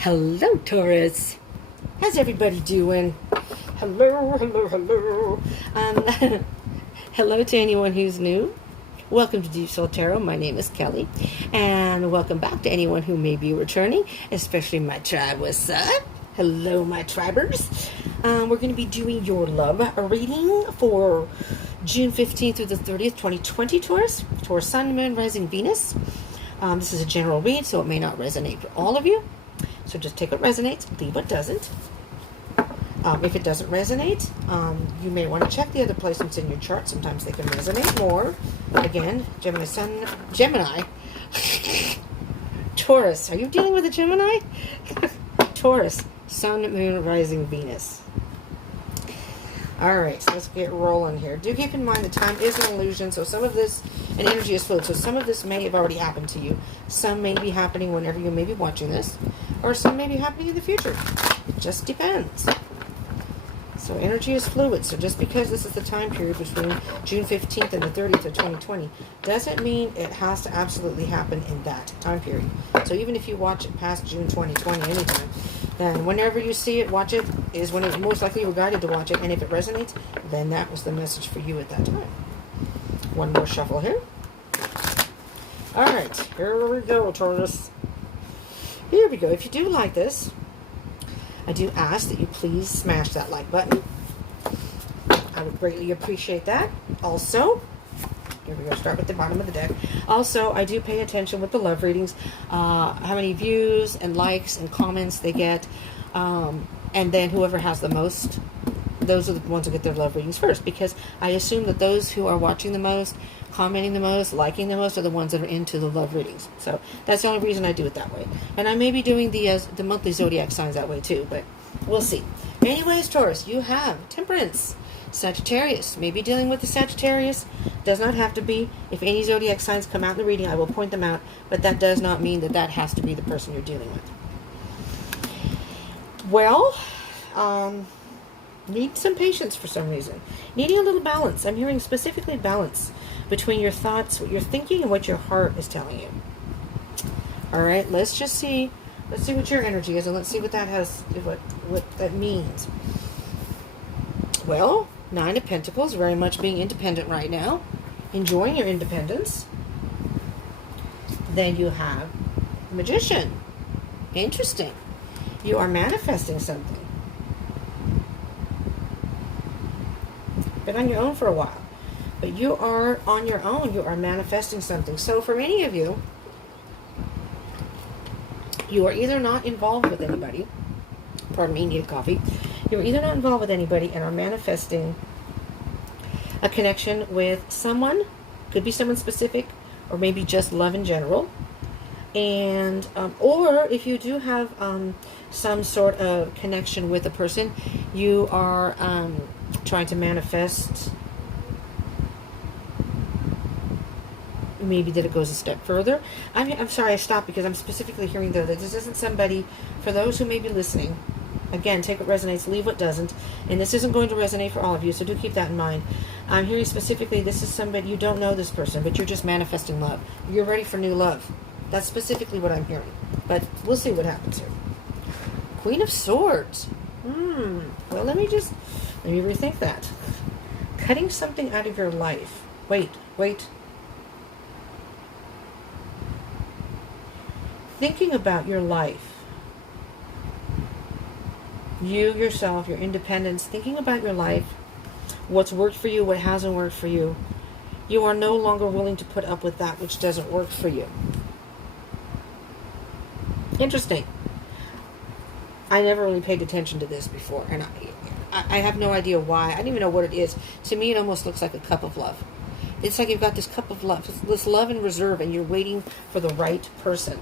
Hello, Taurus. How's everybody doing? Hello. Hello to anyone who's new. Welcome to Deep Soul Tarot. My name is Kelly. And welcome back to anyone who may be returning, especially my tribe. What's up? Hello, my tribers. We're going to be doing your love reading for June 15th through the 30th, 2020, Taurus. Taurus Sun, Moon, Rising, Venus. This is a general read, so it may not resonate for all of you. So just take what resonates, leave what doesn't. If it doesn't resonate, you may want to check the other placements in your chart. Sometimes they can resonate more. Again, Gemini Sun, Gemini. Taurus, are you dealing with a Gemini? Taurus, Sun, Moon, Rising, Venus. All right, so let's get rolling here. Do keep in mind the time is an illusion, so some of this, and energy is fluid, so some of this may have already happened to you. Some may be happening whenever you may be watching this, or some may be happening in the future. It just depends. So energy is fluid, so just because this is the time period between June 15th and the 30th of 2020, doesn't mean it has to absolutely happen in that time period. So even if you watch it past June 2020 anytime, then whenever you see it, watch it, is when it's most likely you were guided to watch it, and if it resonates, then that was the message for you at that time. One more shuffle here. All right, here we go, Taurus. Here we go. If you do like this, I do ask that you please smash that like button. I would greatly appreciate that. Also, here we go, start with the bottom of the deck. Also, I do pay attention with the love readings, how many views and likes and comments they get, and then whoever has the most, those are the ones who get their love readings first, because I assume that those who are watching the most, commenting the most, liking the most, are the ones that are into the love readings. So that's the only reason I do it that way. And I may be doing the monthly zodiac signs that way too, but we'll see. Anyways, Taurus, you have Temperance, Sagittarius. Maybe dealing with the Sagittarius. Does not have to be. If any zodiac signs come out in the reading, I will point them out, but that does not mean that that has to be the person you're dealing with. Well, need some patience for some reason. Needing a little balance. I'm hearing specifically balance between your thoughts, what you're thinking, and what your heart is telling you. All right, let's just see. Let's see what your energy is, and let's see what that has, what that means. Well, Nine of Pentacles, very much being independent right now, enjoying your independence. Then you have Magician. Interesting. You are manifesting something. Been on your own for a while, but you are on your own. You are manifesting something. So for many of you, you are either not involved with anybody. Pardon me, need a coffee. You're either not involved with anybody and are manifesting a connection with someone. Could be someone specific, or maybe just love in general. And or if you do have some sort of connection with a person, you are trying to manifest maybe that it goes a step further. I'm sorry I stopped, because I'm specifically hearing though that this isn't somebody, for those who may be listening, again, take what resonates, leave what doesn't, and this isn't going to resonate for all of you, so do keep that in mind. I'm hearing specifically this is somebody, you don't know this person, but you're just manifesting love. You're ready for new love. That's specifically what I'm hearing, but we'll see what happens here. Queen of Swords. Well, let me rethink that. Cutting something out of your life. Wait. Thinking about your life. You, yourself, your independence, thinking about your life, what's worked for you, what hasn't worked for you. You are no longer willing to put up with that which doesn't work for you. Interesting. I never really paid attention to this before, and I have no idea why. I don't even know what it is. To me, it almost looks like a cup of love. It's like you've got this cup of love, this love in reserve, and you're waiting for the right person.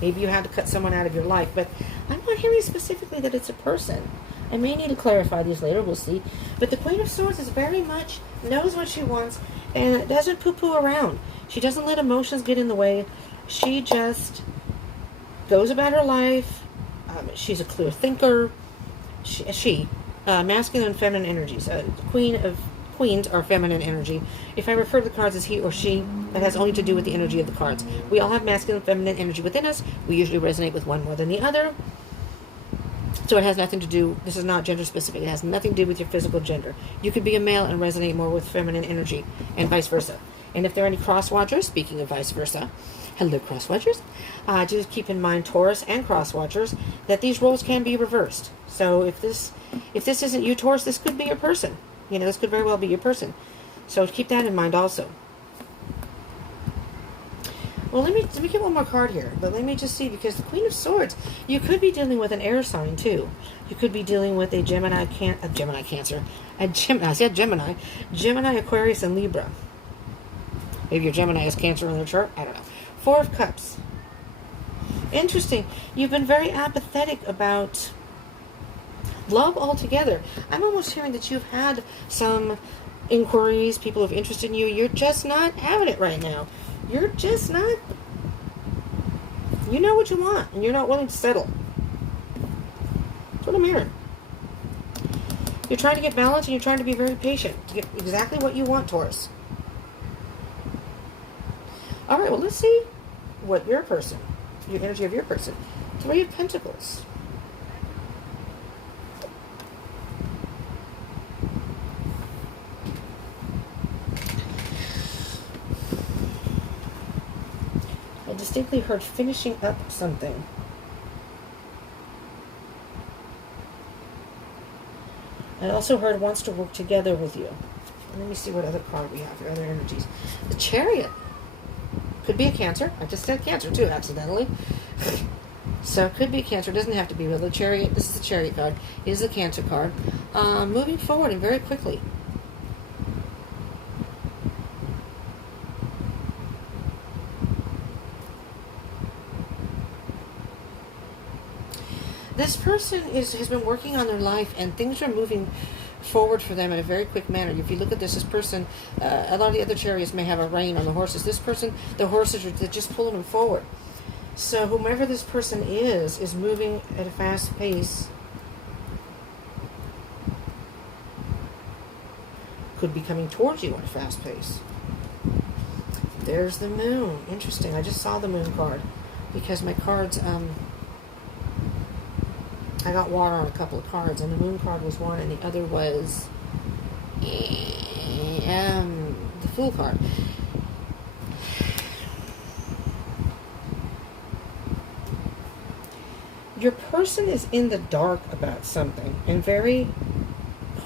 Maybe you had to cut someone out of your life, but I'm not hearing specifically that it's a person. I may need to clarify these later, we'll see. But the Queen of Swords is very much, knows what she wants, and doesn't poo-poo around. She doesn't let emotions get in the way. She just goes about her life. She's a clear thinker. Masculine and feminine energies. Queen queens are feminine energy. If I refer to the cards as he or she, that has only to do with the energy of the cards. We all have masculine and feminine energy within us. We usually resonate with one more than the other. So it has nothing to do, this is not gender specific. It has nothing to do with your physical gender. You could be a male and resonate more with feminine energy, and vice versa. And if there are any cross watchers, speaking of vice versa, hello cross watchers, just keep in mind, Taurus and cross watchers, that these roles can be reversed. So if this isn't you, Taurus, this could be your person. You know, this could very well be your person. So keep that in mind also. Well, let me get one more card here. But let me just see, because the Queen of Swords, you could be dealing with an air sign too. You could be dealing with a Gemini, Cancer, Gemini, Aquarius, and Libra. Maybe your Gemini has Cancer in their chart. I don't know. Four of Cups. Interesting. You've been very apathetic about love altogether. I'm almost hearing that you've had some inquiries, people have interested in you. You're just not having it right now. You're just not, you know what you want, and you're not willing to settle. That's what I'm hearing. You're trying to get balance, and you're trying to be very patient to get exactly what you want, Taurus. All right, well, let's see what your person, your energy of your person. Three of Pentacles. I distinctly heard finishing up something. I also heard wants to work together with you. Let me see what other card we have here, other energies. The Chariot. Could be a Cancer. I just said Cancer too, accidentally. So it could be Cancer. It doesn't have to be with the Chariot. This is the Chariot card. It is a Cancer card. Moving forward and very quickly. This person has been working on their life, and things are moving forward for them in a very quick manner. If you look at this person, a lot of the other chariots may have a rein on the horses. This person, the horses are just pulling them forward. So whomever this person is moving at a fast pace. Could be coming towards you at a fast pace. There's the Moon. Interesting. I just saw the Moon card because my cards, I got water on a couple of cards, and the Moon card was one, and the other was the Fool card. Your person is in the dark about something and very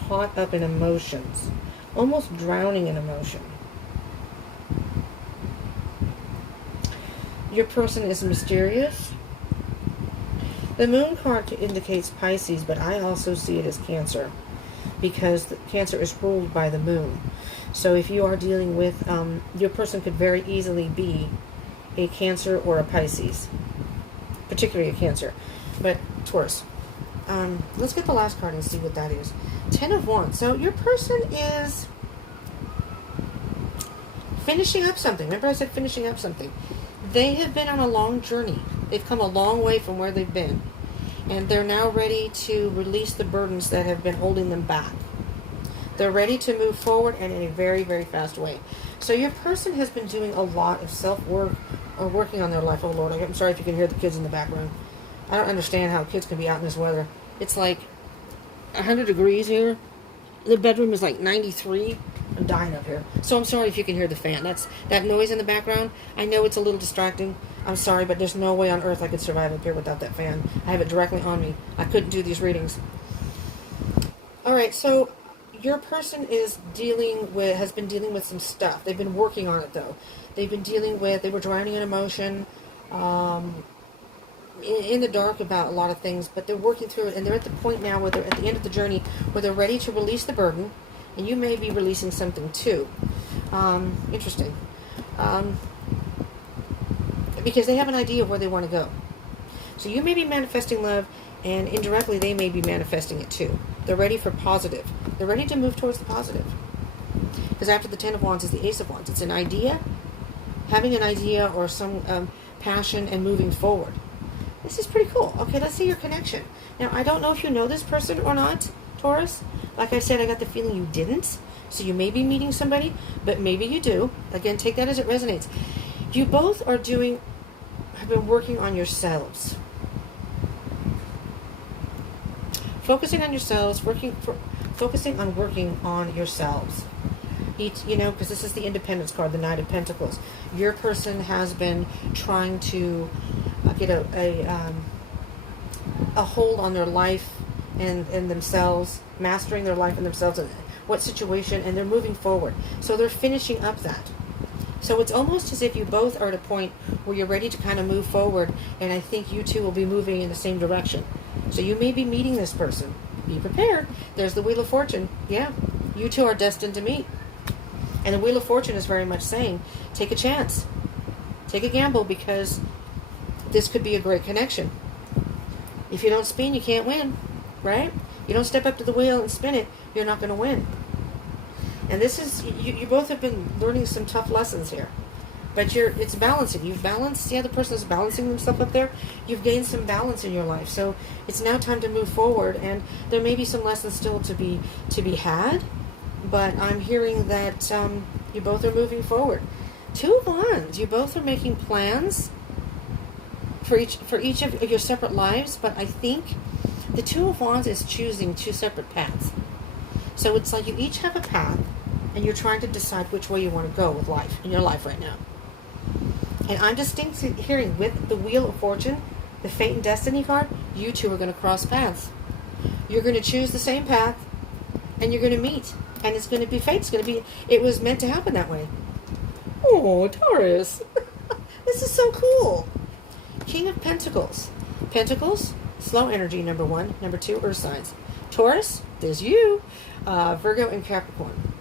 caught up in emotions, almost drowning in emotion. Your person is mysterious. The Moon card indicates Pisces, but I also see it as Cancer because Cancer is ruled by the Moon. So if you are dealing with, your person could very easily be a Cancer or a Pisces, particularly a Cancer. But Taurus, let's get the last card and see what that is. 10 of Wands. So your person is finishing up something. Remember I said finishing up something. They have been on a long journey. They've come a long way from where they've been. And they're now ready to release the burdens that have been holding them back. They're ready to move forward and in a very, very fast way. So your person has been doing a lot of self-work or working on their life. Oh, Lord, I'm sorry if you can hear the kids in the background. I don't understand how kids can be out in this weather. It's like 100 degrees here. The bedroom is like 93. I'm dying up here. So I'm sorry if you can hear the fan. That noise in the background. I know it's a little distracting. I'm sorry, but there's no way on earth I could survive up here without that fan. I have it directly on me. I couldn't do these readings. All right, so your person has been dealing with some stuff. They've been working on it, though. They were drowning in emotion, in the dark about a lot of things, but they're working through it, and they're at the point now where they're at the end of the journey where they're ready to release the burden, and you may be releasing something too. Interesting. Because they have an idea of where they want to go. So you may be manifesting love, and indirectly they may be manifesting it too. They're ready for positive. They're ready to move towards the positive. Because after the 10 of Wands is the Ace of Wands. It's an idea, having an idea or some passion and moving forward. This is pretty cool. Okay, let's see your connection. Now, I don't know if you know this person or not, Taurus. Like I said, I got the feeling you didn't. So you may be meeting somebody, but maybe you do. Again, take that as it resonates. You both have been working on yourselves. Focusing on yourselves, focusing on working on yourselves. Because this is the Independence card, the Knight of Pentacles. Your person has been trying to get a hold on their life and themselves, mastering their life and themselves, and what situation, and they're moving forward. So they're finishing up that. So it's almost as if you both are at a point where you're ready to kind of move forward, and I think you two will be moving in the same direction. So you may be meeting this person. Be prepared. There's the Wheel of Fortune. Yeah, you two are destined to meet. And the Wheel of Fortune is very much saying, take a chance. Take a gamble, because this could be a great connection. If you don't spin, you can't win, right? You don't step up to the wheel and spin it, you're not going to win. And this is, you both have been learning some tough lessons here. But it's balancing. You've balanced, the other person is balancing themselves up there. You've gained some balance in your life. So it's now time to move forward. And there may be some lessons still to be had. But I'm hearing that you both are moving forward. 2 of Wands. You both are making plans for each of your separate lives. But I think the 2 of Wands is choosing 2 separate paths. So it's like you each have a path, and you're trying to decide which way you want to go with life, in your life right now. And I'm distinctly hearing with the Wheel of Fortune, the Fate and Destiny card, you two are going to cross paths. You're going to choose the same path, and you're going to meet. And it's going to be fate. It's going to be, it was meant to happen that way. Oh, Taurus. This is so cool. King of Pentacles. Pentacles, slow energy, number 1. Number 2, earth signs. Taurus, there's you. Virgo and Capricorn.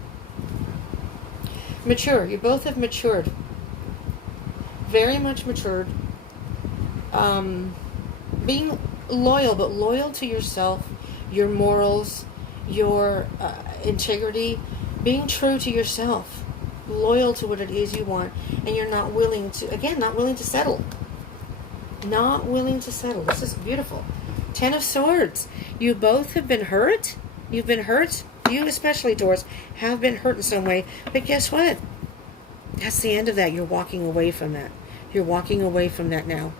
Mature. You both have matured. Very much matured. Being loyal, but loyal to yourself, your morals, your integrity, being true to yourself, loyal to what it is you want, and you're not willing to settle. Not willing to settle. This is beautiful. 10 of Swords. You both have been hurt. You've been hurt. You especially, Taurus, have been hurt in some way. But guess what? That's the end of that. You're walking away from that. You're walking away from that now.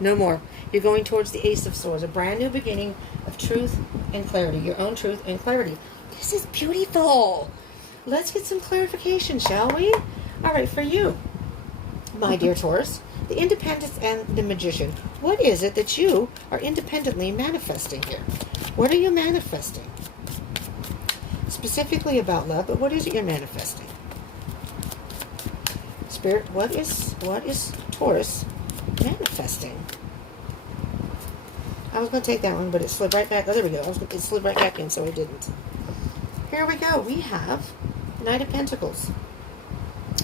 No more. You're going towards the Ace of Swords. A brand new beginning of truth and clarity. Your own truth and clarity. This is beautiful. Let's get some clarification, shall we? All right, for you, my dear Taurus, the Independence and the Magician. What is it that you are independently manifesting here? What are you manifesting? Specifically about love, but what is it you're manifesting? Spirit, what is Taurus manifesting? I was going to take that one, but it slid right back. Oh, there we go. It slid right back in, so I didn't. Here we go. We have Knight of Pentacles.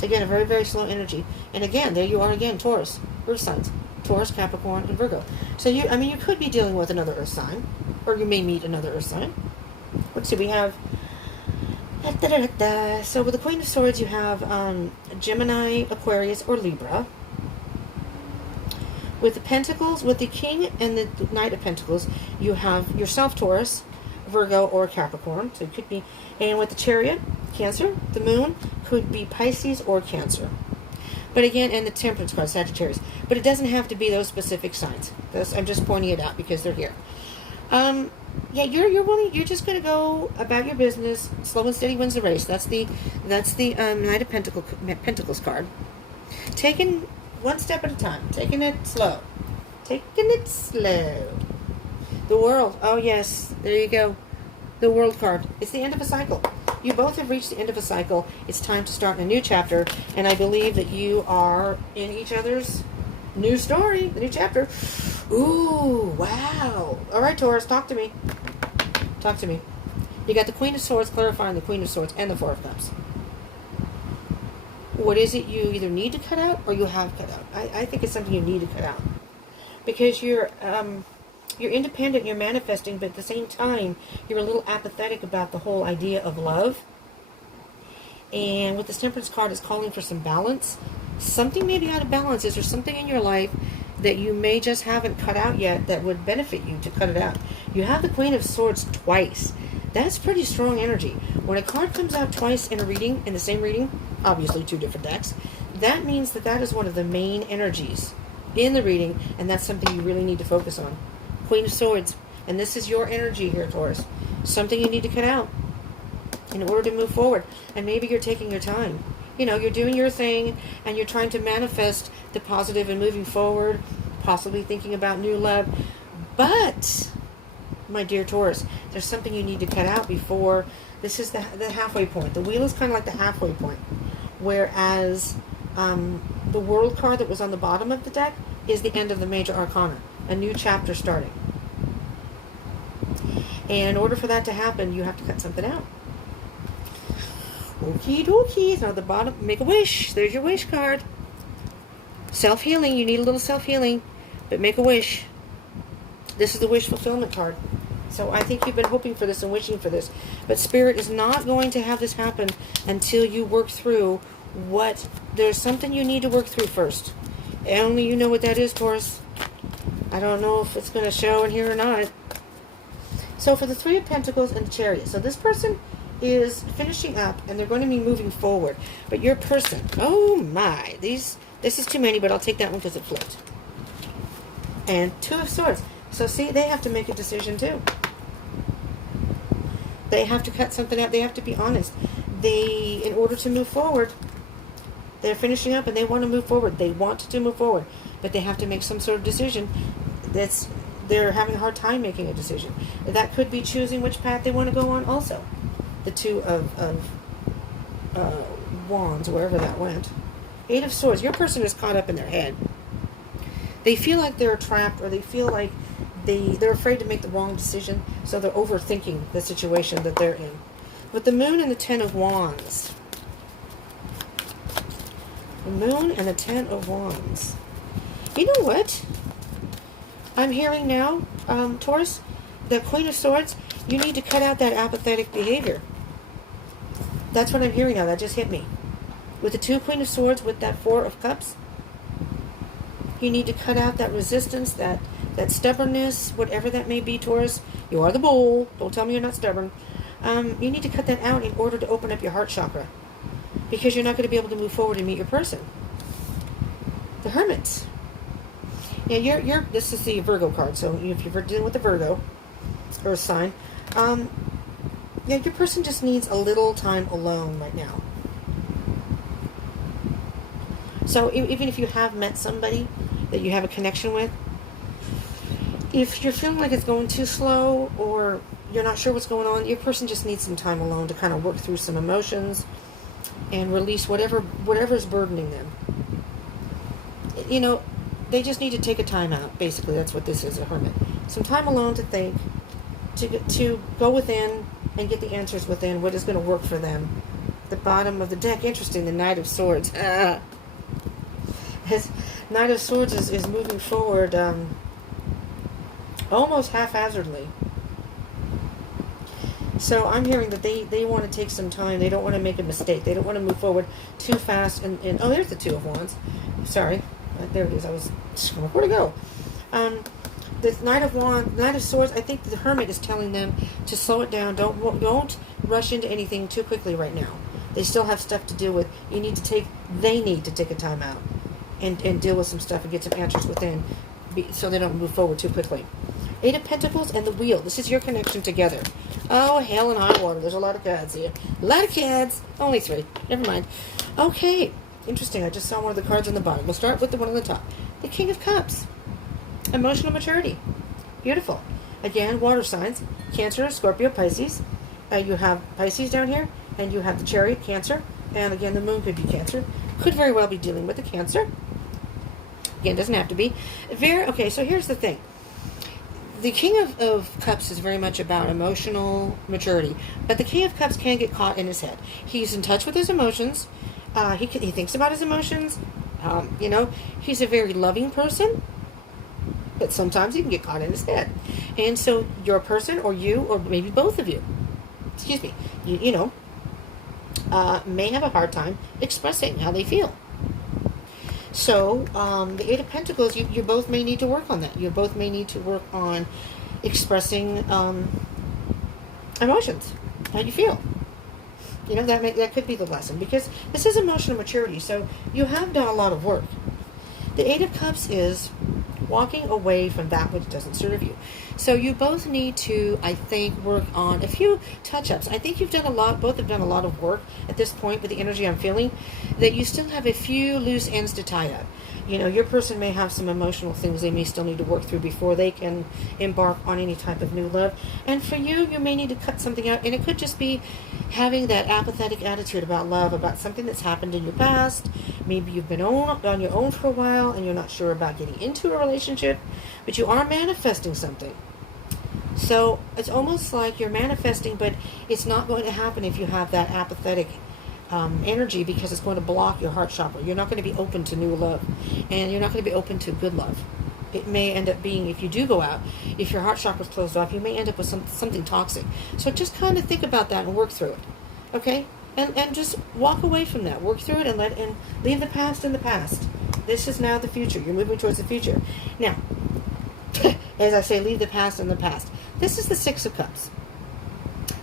Again, a very, very slow energy. And again, there you are again, Taurus. Earth signs. Taurus, Capricorn, and Virgo. So you could be dealing with another earth sign. Or you may meet another earth sign. Let's see, we have... So with the Queen of Swords, you have Gemini, Aquarius, or Libra. With the Pentacles, with the King and the Knight of Pentacles, you have yourself, Taurus, Virgo, or Capricorn. So it could be... And with the Chariot, Cancer, the Moon, could be Pisces or Cancer. But again, and the Temperance card, Sagittarius. But it doesn't have to be those specific signs. I'm just pointing it out because they're here. Yeah, you're just going to go about your business. Slow and steady wins the race. That's the Knight of Pentacles card. Taking one step at a time. Taking it slow. Taking it slow. The World. Oh, yes. There you go. The World card. It's the end of a cycle. You both have reached the end of a cycle. It's time to start a new chapter. And I believe that you are in each other's new story. The new chapter. Ooh, wow. All right, Taurus, talk to me. Talk to me. You got the Queen of Swords clarifying the Queen of Swords and the Four of Cups. What is it you either need to cut out or you have cut out? I think it's something you need to cut out. Because you're independent, you're manifesting, but at the same time, you're a little apathetic about the whole idea of love. And with the Temperance card, it's calling for some balance. Something may be out of balance. Is there something in your life that you may just haven't cut out yet that would benefit you to cut it out? You have the Queen of Swords twice. That's pretty strong energy. When a card comes out twice in a reading, in the same reading, obviously 2 different decks, that means that that is one of the main energies in the reading, and that's something you really need to focus on. Queen of Swords. And this is your energy here, Taurus. Something you need to cut out in order to move forward. And maybe you're taking your time. You know, you're doing your thing, and you're trying to manifest the positive and moving forward, possibly thinking about new love. But, my dear Taurus, there's something you need to cut out before. This is the halfway point. The wheel is kind of like the halfway point. Whereas the World card that was on the bottom of the deck is the end of the major arcana. A new chapter starting. And in order for that to happen, you have to cut something out. Okie dokie. Now the bottom, make a wish. There's your wish card. Self-healing. You need a little self-healing. But make a wish. This is the wish fulfillment card. So I think you've been hoping for this and wishing for this. But Spirit is not going to have this happen until you work through what... There's something you need to work through first. And only you know what that is, Taurus. I don't know if it's going to show in here or not. So for the Three of Pentacles and the Chariot. So this person is finishing up and they're going to be moving forward. But your person... Oh my. This is too many, but I'll take that one because it flipped. And Two of Swords. So see, they have to make a decision too. They have to cut something out. They have to be honest. In order to move forward, they're finishing up and they want to move forward. They want to move forward, but they have to make some sort of decision. They're having a hard time making a decision. That could be choosing which path they want to go on also. The Two of Wands, wherever that went. Eight of Swords. Your person is caught up in their head. They feel like they're trapped, or they feel like they're afraid to make the wrong decision, so they're overthinking the situation that they're in. With the Moon and the Ten of Wands. The Moon and the Ten of Wands. You know what? I'm hearing now, Taurus, the Queen of Swords, you need to cut out that apathetic behavior. That's what I'm hearing now. That just hit me. With the two Queen of Swords, with that Four of Cups, you need to cut out that resistance, that stubbornness, whatever that may be, Taurus. You are the bull. Don't tell me you're not stubborn. You need to cut that out in order to open up your heart chakra. Because you're not going to be able to move forward and meet your person. The Hermit. Yeah, this is the Virgo card. So if you're dealing with the Virgo, or a sign, yeah, your person just needs a little time alone right now. So even if you have met somebody that you have a connection with, if you're feeling like it's going too slow or you're not sure what's going on, your person just needs some time alone to kind of work through some emotions and release whatever's burdening them. You know, they just need to take a time out. Basically, that's what this is, a hermit. Some time alone to think, to go within and get the answers within, what is going to work for them. The bottom of the deck, interesting, the Knight of Swords. His Knight of Swords is moving forward almost haphazardly. So I'm hearing that they want to take some time. They don't want to make a mistake. They don't want to move forward too fast. And oh, there's the Two of Wands. Sorry. There it is. Where to go? The Knight of Swords, I think the Hermit is telling them to slow it down. Don't rush into anything too quickly right now. They still have stuff to deal with. They need to take a time out and deal with some stuff and get some answers within so they don't move forward too quickly. Eight of Pentacles and the Wheel. This is your connection together. Oh, hell and high water. There's a lot of cards here. A lot of cards. Only 3. Never mind. Okay. Interesting. I just saw one of the cards on the bottom. We'll start with the one on the top. The King of Cups. Emotional maturity. Beautiful. Again, water signs. Cancer, Scorpio, Pisces. You have Pisces down here. And you have the Chariot, Cancer. And again, the Moon could be Cancer. Could very well be dealing with the Cancer. Again, doesn't have to be. Okay, so here's the thing. The King of Cups is very much about emotional maturity. But the King of Cups can get caught in his head. He's in touch with his emotions. He thinks about his emotions. You know, he's a very loving person. But sometimes he can get caught in his head. And so your person, or you, or maybe both of you, excuse me, you know, may have a hard time expressing how they feel. So, the Eight of Pentacles, you both may need to work on that. You both may need to work on expressing emotions, how you feel. You know, that could be the lesson, because this is emotional maturity. So you have done a lot of work. The Eight of Cups is walking away from that which doesn't serve you. So you both need to, I think, work on a few touch-ups. I think you've done a lot, both have done a lot of work at this point with the energy I'm feeling, that you still have a few loose ends to tie up. You know, your person may have some emotional things they may still need to work through before they can embark on any type of new love. And for you, you may need to cut something out. And it could just be having that apathetic attitude about love, about something that's happened in your past. Maybe you've been on your own for a while and you're not sure about getting into a relationship, but you are manifesting something. So it's almost like you're manifesting, but it's not going to happen if you have that apathetic energy, because it's going to block your heart chakra. You're not going to be open to new love, and you're not going to be open to good love. It may end up being, if you do go out, if your heart chakra is closed off, you may end up with something toxic. So just kind of think about that and work through it, okay? And just walk away from that. Work through it and leave the past in the past. This is now the future. You're moving towards the future. Now, as I say, leave the past in the past. This is the Six of Cups.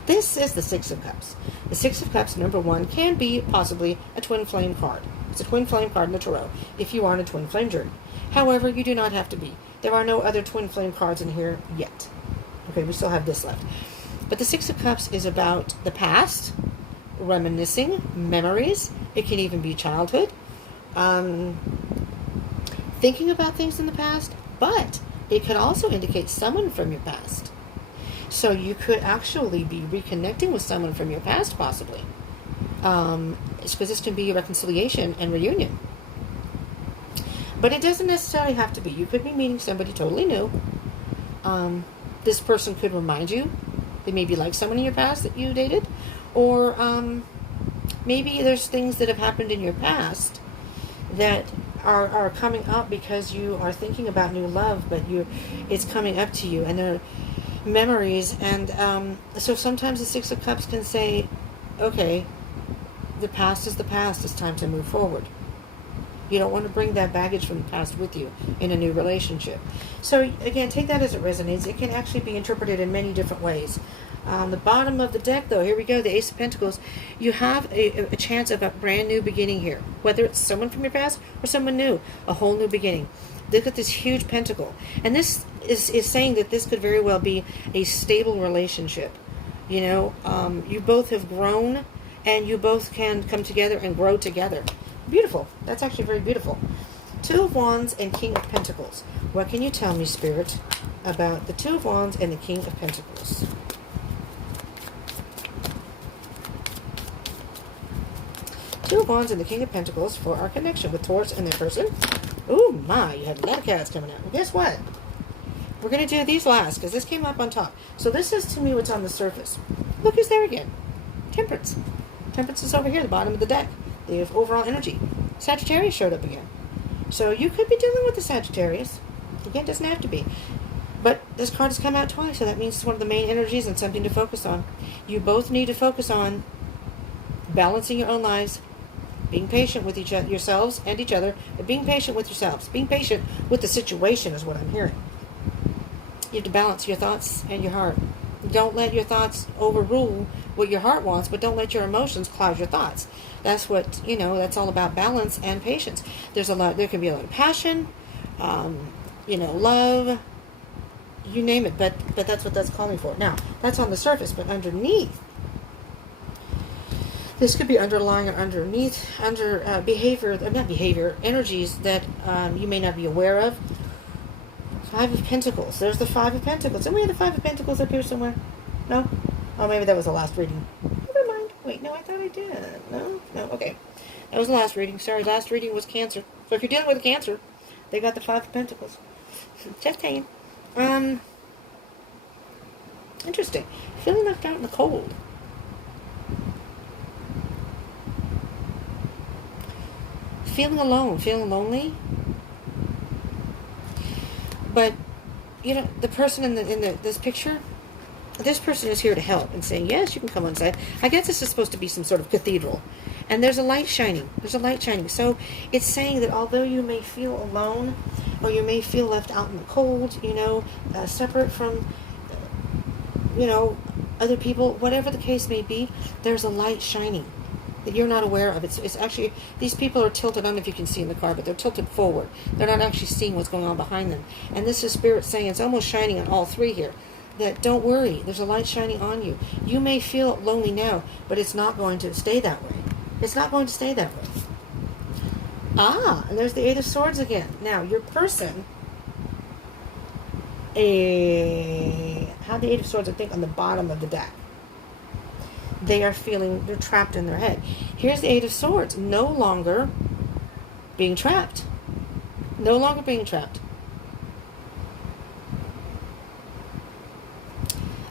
This is the Six of Cups. The Six of Cups, number one, can be possibly a twin flame card. It's a twin flame card in the tarot if you are on a twin flame journey. However, you do not have to be. There are no other twin flame cards in here yet. Okay, we still have this left. But the Six of Cups is about the past, reminiscing, memories. It can even be childhood. Thinking about things in the past, but it could also indicate someone from your past. So you could actually be reconnecting with someone from your past, possibly. Because this can be a reconciliation and reunion. But it doesn't necessarily have to be. You could be meeting somebody totally new. This person could remind you. They may be like someone in your past that you dated. Or maybe there's things that have happened in your past that are coming up because you are thinking about new love, but it's coming up to you, and they're memories. And so sometimes the Six of Cups can say, okay, the past is the past, it's time to move forward. You don't want to bring that baggage from the past with you in a new relationship. So again, take that as it resonates. It can actually be interpreted in many different ways. On the bottom of the deck, though, here we go, the Ace of Pentacles. You have a chance of a brand new beginning here, whether it's someone from your past or someone new, a whole new beginning. Look at this huge pentacle. And this is saying that this could very well be a stable relationship. You know, you both have grown, and you both can come together and grow together. Beautiful. That's actually very beautiful. Two of Wands and King of Pentacles. What can you tell me, Spirit, about the Two of Wands and the King of Pentacles? Two of Wands and the King of Pentacles for our connection with Taurus and their person. Oh my, you have a lot of cards coming out. And guess what? We're going to do these last, because this came up on top. So this is, to me, what's on the surface. Look who's there again. Temperance. Temperance is over here, the bottom of the deck. The overall energy. Sagittarius showed up again. So you could be dealing with the Sagittarius. Again, it doesn't have to be. But this card has come out twice, so that means it's one of the main energies and something to focus on. You both need to focus on balancing your own lives, being patient with yourselves and each other, but being patient with yourselves. Being patient with the situation is what I'm hearing. You have to balance your thoughts and your heart. Don't let your thoughts overrule what your heart wants, but don't let your emotions cloud your thoughts. That's what, that's all about, balance and patience. There can be a lot of passion, love, you name it, but that's what that's calling for. Now, that's on the surface, but underneath, this could be underlying or underneath, energies that you may not be aware of. Five of Pentacles. There's the Five of Pentacles. Didn't we have the Five of Pentacles up here somewhere? No? Oh, maybe that was the last reading. Never mind. Wait, no, I thought I did. No, okay. That was the last reading. Sorry, last reading was Cancer. So if you're dealing with Cancer, they got the Five of Pentacles. Just saying. Interesting. Feeling left out in the cold. Feeling alone, feeling lonely. But, the person in this picture, this person is here to help and saying, yes, you can come on side. I guess this is supposed to be some sort of cathedral. And there's a light shining. There's a light shining. So it's saying that although you may feel alone, or you may feel left out in the cold, separate from, other people, whatever the case may be, there's a light shining that you're not aware of. It's actually, these people are tilted, I don't know if you can see in the car, but they're tilted forward. They're not actually seeing what's going on behind them. And this is Spirit saying, it's almost shining on all three here, that don't worry, there's a light shining on you. You may feel lonely now, but it's not going to stay that way. It's not going to stay that way. Ah, and there's the Eight of Swords again. Now, your person had the Eight of Swords, I think, on the bottom of the deck. They are feeling, they're trapped in their head. Here's the Eight of Swords, no longer being trapped. No longer being trapped.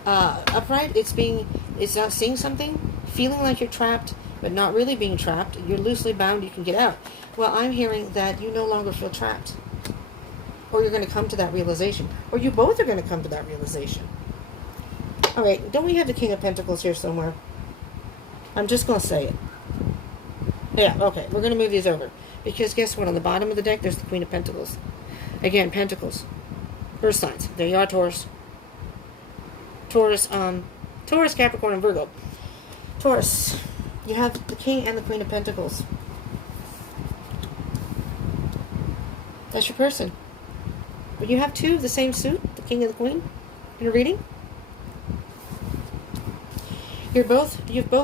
Upright, it's not seeing something, feeling like you're trapped, but not really being trapped. You're loosely bound, you can get out. Well, I'm hearing that you no longer feel trapped. Or you're going to come to that realization. Or you both are going to come to that realization. All right, don't we have the King of Pentacles here somewhere? I'm just going to say it. Yeah, okay, we're going to move these over. Because guess what? On the bottom of the deck, there's the Queen of Pentacles. Again, Pentacles. Earth signs. There you are, Taurus. Taurus, Capricorn, and Virgo. Taurus, you have the King and the Queen of Pentacles. That's your person. But you have two of the same suit, the King and the Queen, in a reading. You both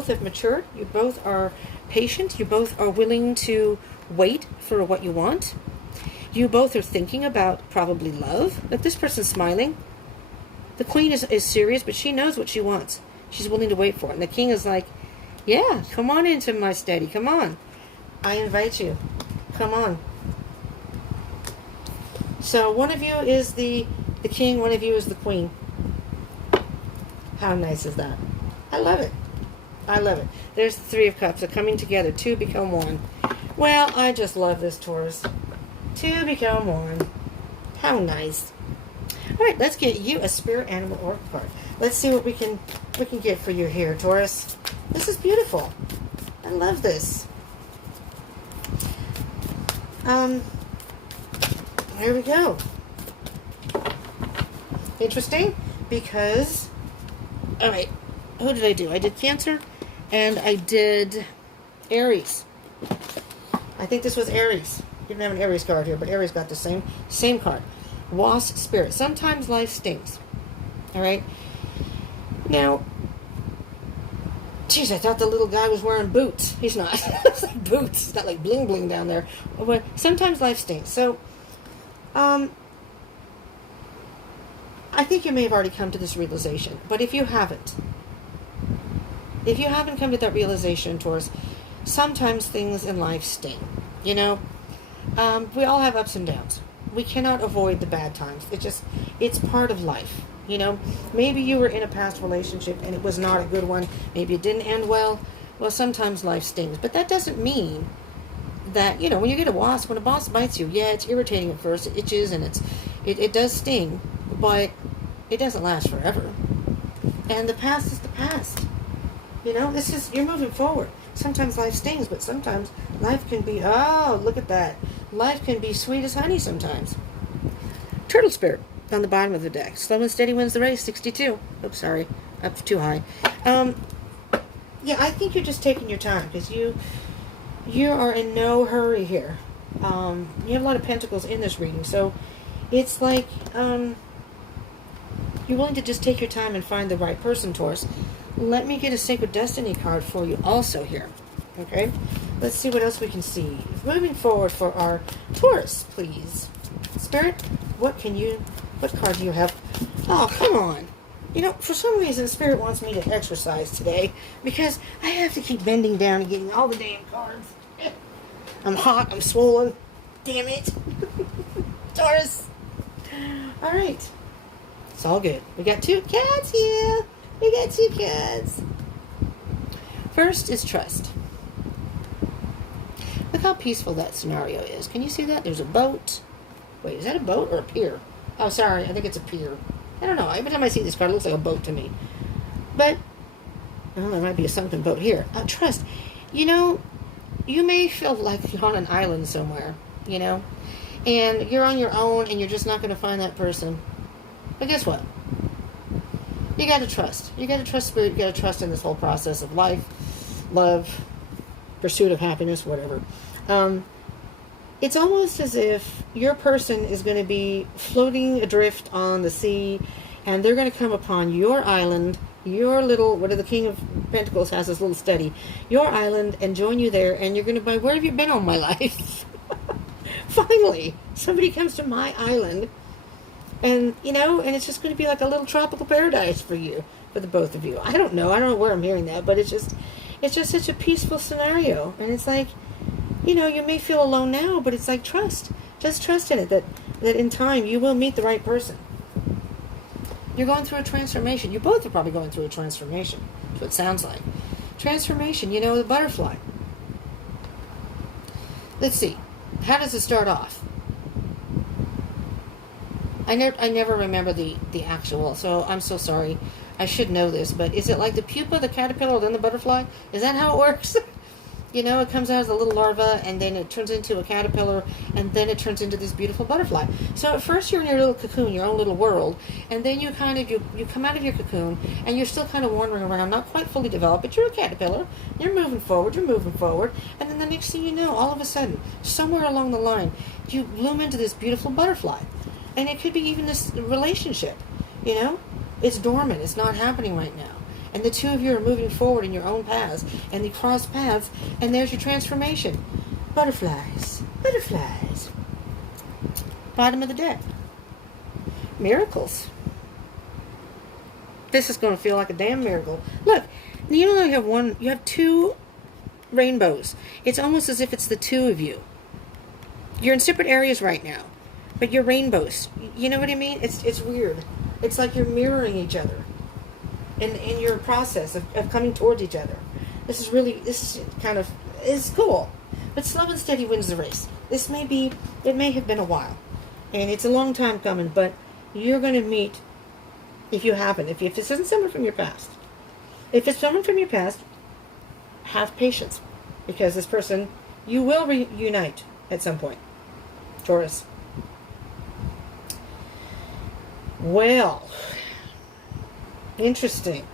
have matured. You both are patient. You both are willing to wait for what you want. You both are thinking about probably love. Look, this person's smiling. The Queen is serious, but she knows what she wants. She's willing to wait for it. And the King is like, yeah, come on into my steady. Come on. I invite you. Come on. So one of you is the King, one of you is the Queen. How nice is that? I love it. I love it. There's the Three of Cups. They're coming together. Two become one. Well, I just love this, Taurus. Two become one. How nice. All right, let's get you a spirit animal oracle card. Let's see what we can get for you here, Taurus. This is beautiful. I love this. Here we go. Interesting, because, all right, who did I do? I did Cancer, and I did Aries. I think this was Aries. You didn't have an Aries card here, but Aries got the same card. Wasp spirit. Sometimes life stings. All right. Now, geez, I thought the little guy was wearing boots. He's not. It's like boots. It's not like bling bling down there. But sometimes life stings. So, I think you may have already come to this realization. But if you haven't come to that realization, Taurus, sometimes things in life sting. You know, we all have ups and downs. We cannot avoid the bad times. It's part of life. You know, maybe you were in a past relationship and it was not a good one. Maybe it didn't end well. Well, sometimes life stings. But that doesn't mean that, you know, when you get a wasp, when a wasp bites you, yeah, it's irritating at first. It itches and it does sting. But it doesn't last forever. And the past is the past. You know, you're moving forward. Sometimes life stings, but sometimes life can be, oh, look at that. Life can be sweet as honey sometimes. Turtle spirit on the bottom of the deck. Slow and steady wins the race, 62. Oops, sorry. Up too high. Yeah, I think you're just taking your time because you are in no hurry here. You have a lot of pentacles in this reading, so it's like you're willing to just take your time and find the right person, Taurus. Let me get a Sacred Destiny card for you also here. Okay? Let's see what else we can see. Moving forward for our Taurus, please. Spirit, what card do you have? Oh, come on. You know, for some reason, Spirit wants me to exercise today because I have to keep bending down and getting all the damn cards. I'm hot. I'm swollen. Damn it. Taurus. All right. It's all good. We got two cats here. We got two cats. First is trust. Look how peaceful that scenario is. Can you see that? There's a boat. Wait, is that a boat or a pier? Oh, sorry. I think it's a pier. I don't know. Every time I see this card, it looks like a boat to me. But, well, there might be a sunken boat here. Trust. You know, you may feel like you're on an island somewhere, you know, and you're on your own and you're just not going to find that person. But guess what? You got to trust. You got to trust spirit. You got to trust in this whole process of life, love, pursuit of happiness, whatever. It's almost as if your person is going to be floating adrift on the sea, and they're going to come upon your island, your little, what the King of Pentacles has this little study, your island, and join you there, and you're going to be, where have you been all my life? Finally, somebody comes to my island, and, you know, and it's just going to be like a little tropical paradise for you, for the both of you. I don't know where I'm hearing that, but it's just such a peaceful scenario, and it's like, you know, you may feel alone now, but it's like trust. Just trust in it that in time you will meet the right person. You're going through a transformation. You both are probably going through a transformation. That's what it sounds like. Transformation, you know, the butterfly. Let's see. How does it start off? I never remember the actual, so I'm so sorry. I should know this, but is it like the pupa, the caterpillar, then the butterfly? Is that how it works? You know, it comes out as a little larva, and then it turns into a caterpillar, and then it turns into this beautiful butterfly. So at first you're in your little cocoon, your own little world, and then you kind of, you come out of your cocoon, and you're still kind of wandering around, not quite fully developed, but you're a caterpillar. You're moving forward, and then the next thing you know, all of a sudden, somewhere along the line, you bloom into this beautiful butterfly. And it could be even this relationship, you know? It's dormant, it's not happening right now. And the two of you are moving forward in your own paths, and you cross paths, and there's your transformation. Butterflies. Butterflies. Bottom of the deck. Miracles. This is going to feel like a damn miracle. Look, you don't only have you have two rainbows. It's almost as if it's the two of you. You're in separate areas right now, but you're rainbows. You know what I mean? It's weird. It's like you're mirroring each other in your process of coming towards each other. This is cool. But slow and steady wins the race. It may have been a while. And it's a long time coming, but you're going to meet, if this isn't someone from your past. If it's someone from your past, have patience. Because this person, you will reunite at some point. Taurus. Well, interesting.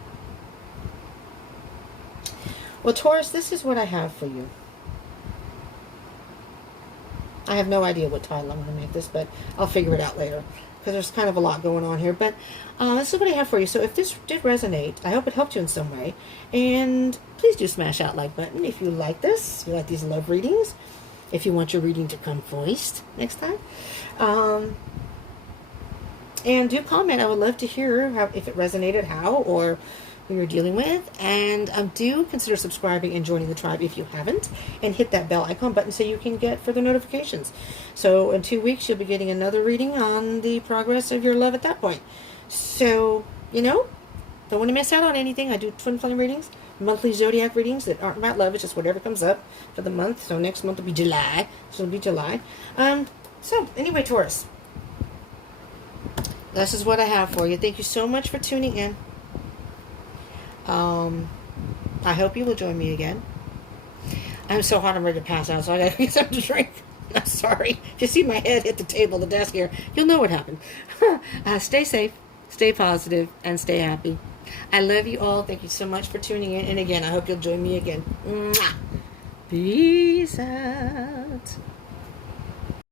Well, Taurus, this is what I have for you. I have no idea what title I'm going to make this, but I'll figure it out later, because there's kind of a lot going on here. But this is what I have for you. So if this did resonate, I hope it helped you in some way. And please do smash that like button if you like this, if you like these love readings, if you want your reading to come voiced next time. And do comment. I would love to hear if it resonated, how, or who you're dealing with. And do consider subscribing and joining the tribe if you haven't. And hit that bell icon button so you can get further notifications. So in 2 weeks, you'll be getting another reading on the progress of your love at that point. So, you know, don't want to miss out on anything. I do twin flame readings, monthly zodiac readings that aren't about love. It's just whatever comes up for the month. So next month will be July. So it'll be July. So anyway, Taurus. This is what I have for you. Thank you so much for tuning in. I hope you will join me again. I'm so hot I'm ready to pass out, so I gotta get something to drink. I'm sorry. If you see my head hit the table, the desk here, you'll know what happened. Stay safe, stay positive, and stay happy. I love you all. Thank you so much for tuning in. And again, I hope you'll join me again. Mwah. Peace out.